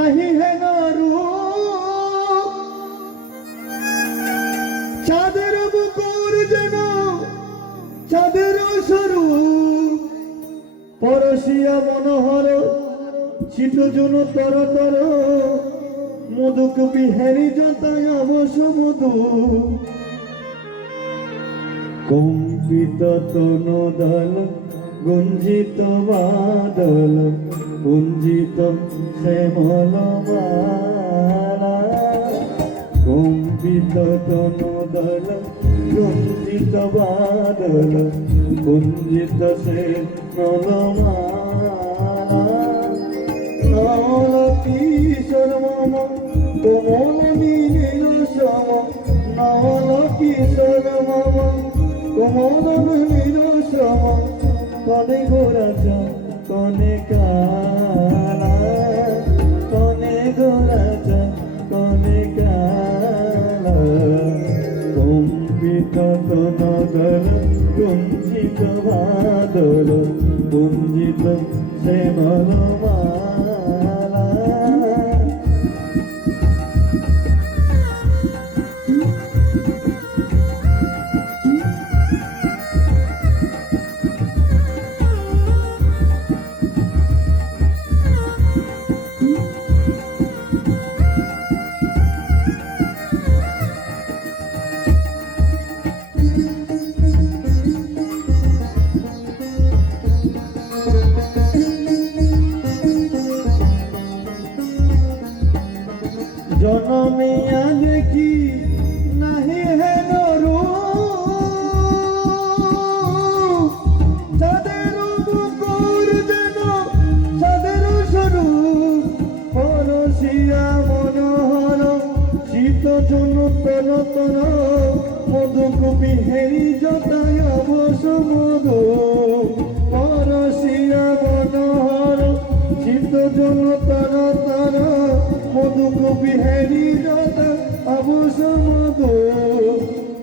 নাহি হেন চাঁদের বুকুর যেন চাঁদের স্বরূপ পরশিয়া মনোহর চিত জন তর তর মধুক বিহারি যতায় অবশ মধু কম্পিত তনদল গুঞ্জিত বাদল গুঞ্জিত শ্যামল মালা কম্পিত তনদল গুঞ্জিত বাদল গুঞ্জিত শ্যামল মালা নল কিশোর মম কোমল নীল সম নল কিশোর মম কোমল নীল সম কনে গোরাচ কনে কালা কনে গোরাচ কনে কালা কম্পিত তনদল কুঞ্চিত বাদল কুঞ্জিত শ্যামল মালা জনমিয়া দেখি নাহি হেন চাঁদের বুকুর যেন চাঁদের স্বরূপ পরশিয়া মনোহর শীত জন তর তর মধুক বিহারি যতায় অবশ মধু পরশিয়া মনোহর শীত জন তর তর মধুক বিহারি যত অবশ মধু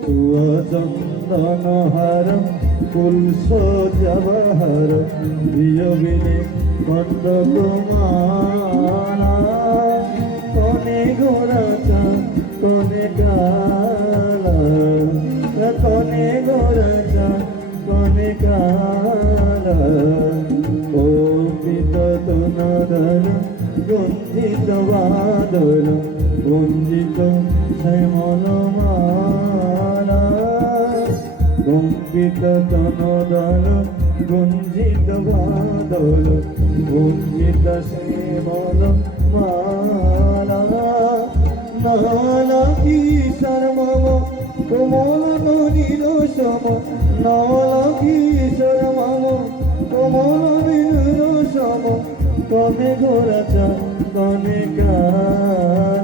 তুয়া চন্দন হার ফুল সজাবহার প্রিয় বিনে কন্দক মালা কনে গোরাচা কনে কালা কনে গোরাচা কনে কালা কম্পিত তনদল গুঞ্জিত বাদল গুঞ্জিত শ্যামল মালা কম্পিত তনদল গুঞ্জিত বাদল গুঞ্জিত শ্যামল মালা নল কিশোর মম কোমল নীল সম নল কিশোর মম কোমল নীল সম কনে গোরাচা কনে কালা